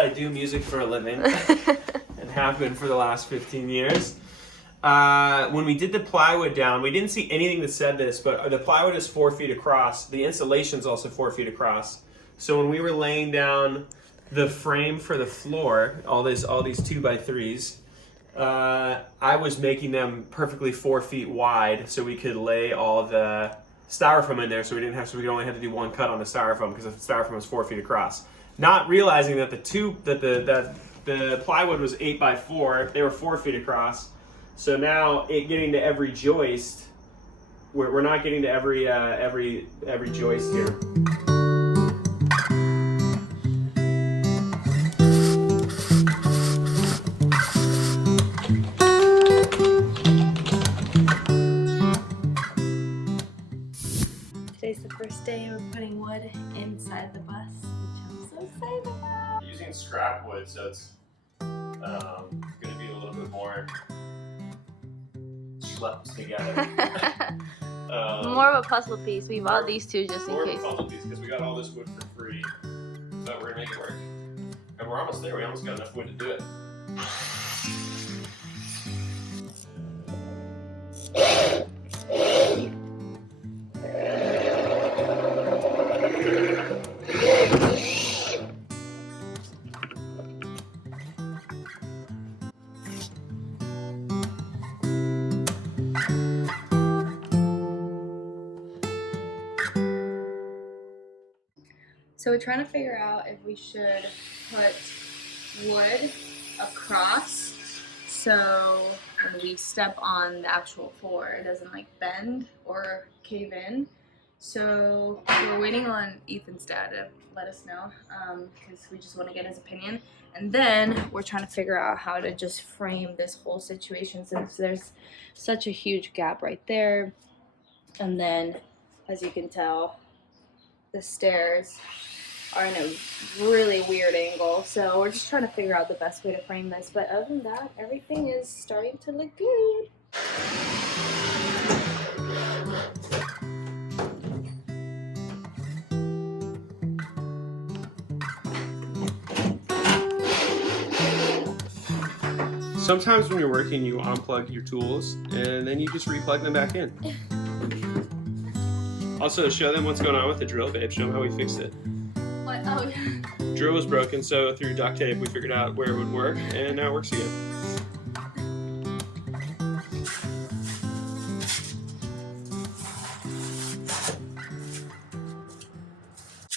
I do music for a living and have been for the last 15 years. When we did the plywood down, we didn't see anything that said this, but the plywood is 4 feet across. The insulation's also 4 feet across. So when we were laying down the frame for the floor, all these 2x3s, I was making them perfectly 4 feet wide so we could lay all the styrofoam in there, so we only had to do one cut on the styrofoam because the styrofoam was 4 feet across. Not realizing that the plywood was 8x4, they were 4 feet across. So now getting to every joist, we're not getting to every joist here. Today's the first day of putting wood inside the bus, which I'm so excited about. Using scrap wood, so it's going to be a little bit more schlepped together. More of a puzzle piece. We bought these two just in more case. More of a puzzle piece because we got all this wood for free, but we're going to make it work. And we're almost there. We almost got enough wood to do it. So we're trying to figure out if we should put wood across so when we step on the actual floor it doesn't like bend or cave in. So we're waiting on Ethan's dad to let us know because we just want to get his opinion. And then we're trying to figure out how to just frame this whole situation since there's such a huge gap right there. And then, as you can tell, the stairs are in a really weird angle, so we're just trying to figure out the best way to frame this. But other than that, everything is starting to look good. Sometimes when you're working, you unplug your tools and then you just replug them back in. Also, show them what's going on with the drill, babe. Show them how we fixed it. What? Oh, yeah. Drill was broken, so through duct tape we figured out where it would work, and now it works again.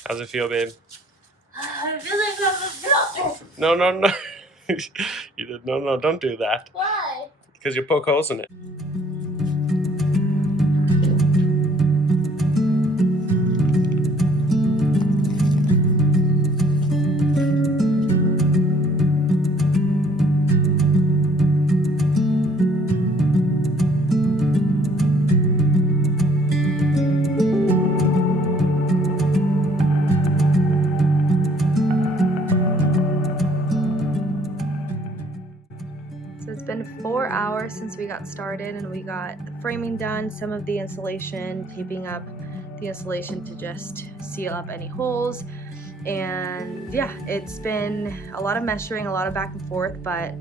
How's it feel, babe? I feel like I'm a filter. No. You did no, don't do that. Why? Because you'll poke holes in it. It's been 4 hours since we got started and we got the framing done, some of the insulation, taping up the insulation to just seal up any holes. And yeah, it's been a lot of measuring, a lot of back and forth, but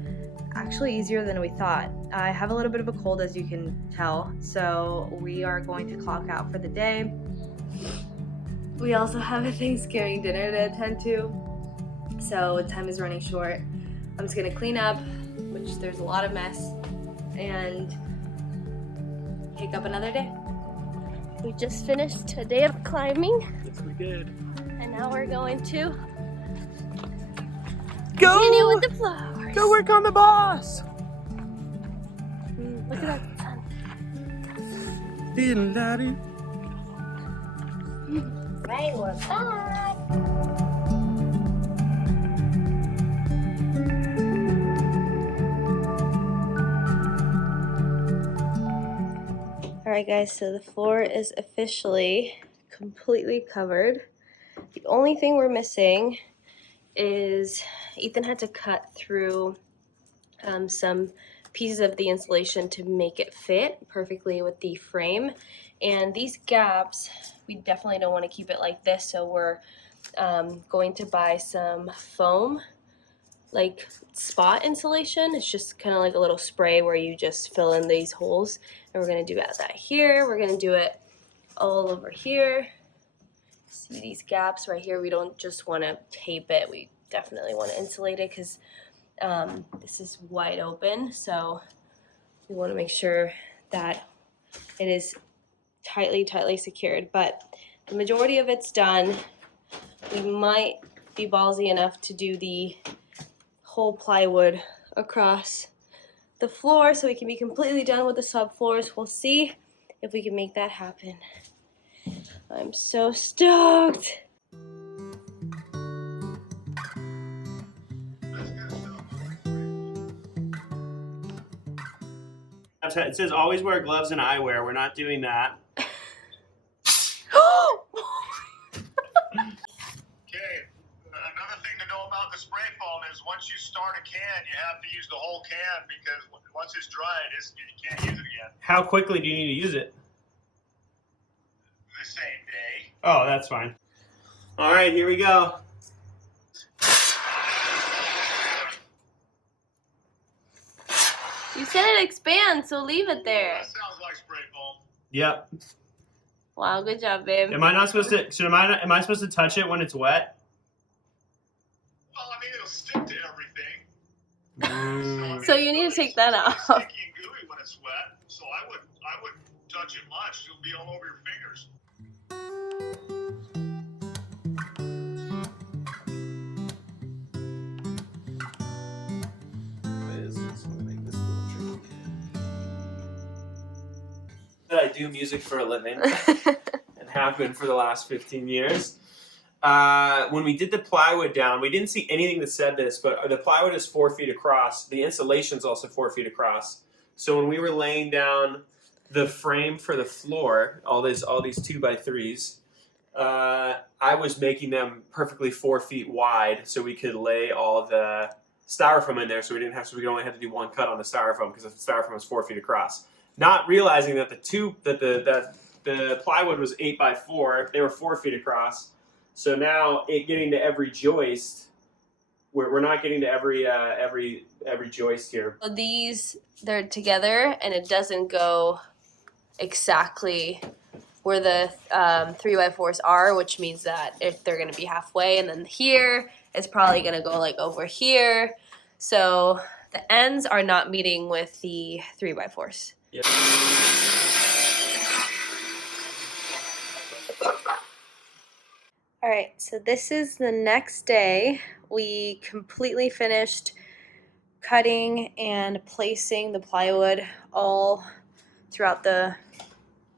actually easier than we thought. I have a little bit of a cold, as you can tell, so we are going to clock out for the day. We also have a Thanksgiving dinner to attend to, so time is running short. I'm just gonna clean up, which there's a lot of mess, and pick up another day. We just finished a day of climbing. Yes, we did. And now we're going to Go! continue with the flowers. Go work on the boss! Look at that sun. Diddle-daddy. Right, we're back. Alright guys, so the floor is officially completely covered. The only thing we're missing is Ethan had to cut through some pieces of the insulation to make it fit perfectly with the frame. And these gaps, we definitely don't want to keep it like this, so we're going to buy some foam like spot insulation. It's just kind of like a little spray where you just fill in these holes. And we're gonna do that here. We're gonna do it all over here. See these gaps right here? We don't just want to tape it. We definitely want to insulate it because this is wide open. So we want to make sure that it is tightly secured. But the majority of it's done. We might be ballsy enough to do the whole plywood across the floor so we can be completely done with the subfloors. We'll see if we can make that happen. I'm so stoked. It says always wear gloves and eyewear. We're not doing that. Okay, another thing to know about the spray foam is once you start a can, you have to use the whole can because once it's dry, you can't use it again. How quickly do you need to use it? The same day. Oh, that's fine. All right, here we go. You said it expands, so leave it there. That sounds like spray foam. Yep. Wow, good job, babe. Am I not supposed to? Am I supposed to touch it when it's wet? Well, I mean, it'll stick to everything. So you need to take that It's off. sticky and gooey when it's wet, so I wouldn't touch it much. It'll be all over your fingers. I do music for a living and have been for the last 15 years. When we did the plywood down, we didn't see anything that said this, but the plywood is 4 feet across. The insulation's also 4 feet across. So when we were laying down the frame for the floor, all these 2x3s, I was making them perfectly 4 feet wide so we could lay all the styrofoam in there, so we could only have to do one cut on the styrofoam because the styrofoam was 4 feet across. Not realizing that the plywood was 8x4, they were 4 feet across. So now getting to every joist, we're not getting to every joist here. So these, they're together and it doesn't go exactly where the 3x4s are, which means that if they're gonna be halfway, and then here is probably gonna go like over here. So the ends are not meeting with the 3x4s. Yep. All right, so this is the next day. We completely finished cutting and placing the plywood all throughout the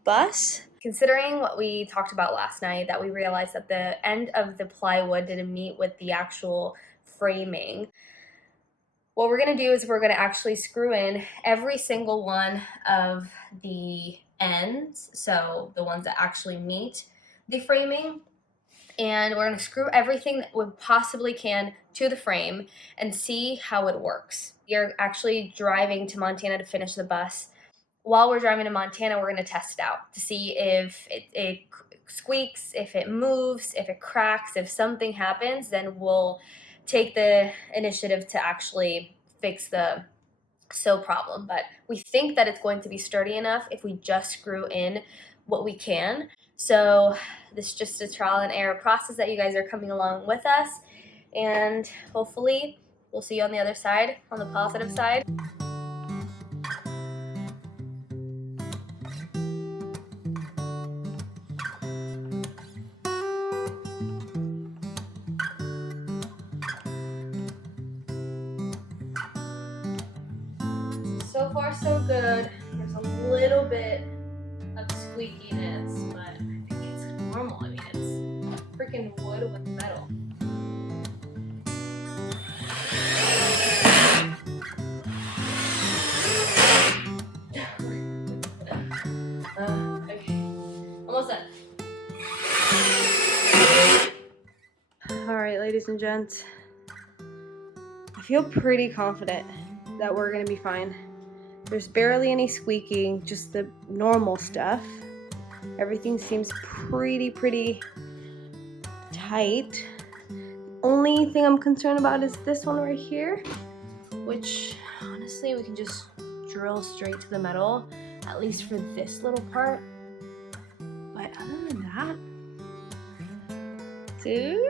bus. Considering what we talked about last night, that we realized that the end of the plywood didn't meet with the actual framing, what we're going to do is we're going to actually screw in every single one of the ends, so the ones that actually meet the framing, and we're going to screw everything that we possibly can to the frame and see how it works. We're actually driving to Montana to finish the bus. While we're driving to Montana, we're going to test it out to see if it squeaks, if it moves, if it cracks. If something happens, then we'll take the initiative to actually fix the sew problem. But we think that it's going to be sturdy enough if we just screw in what we can. So this is just a trial and error process that you guys are coming along with us. And hopefully we'll see you on the other side, on the positive side. So far, so good. There's a little bit of squeakiness, but I think it's normal. I mean, it's freaking wood with metal. Okay, almost done. All right, ladies and gents, I feel pretty confident that we're gonna be fine. There's barely any squeaking, just the normal stuff. Everything seems pretty tight. The only thing I'm concerned about is this one right here, which honestly we can just drill straight to the metal, at least for this little part. But other than that, dude,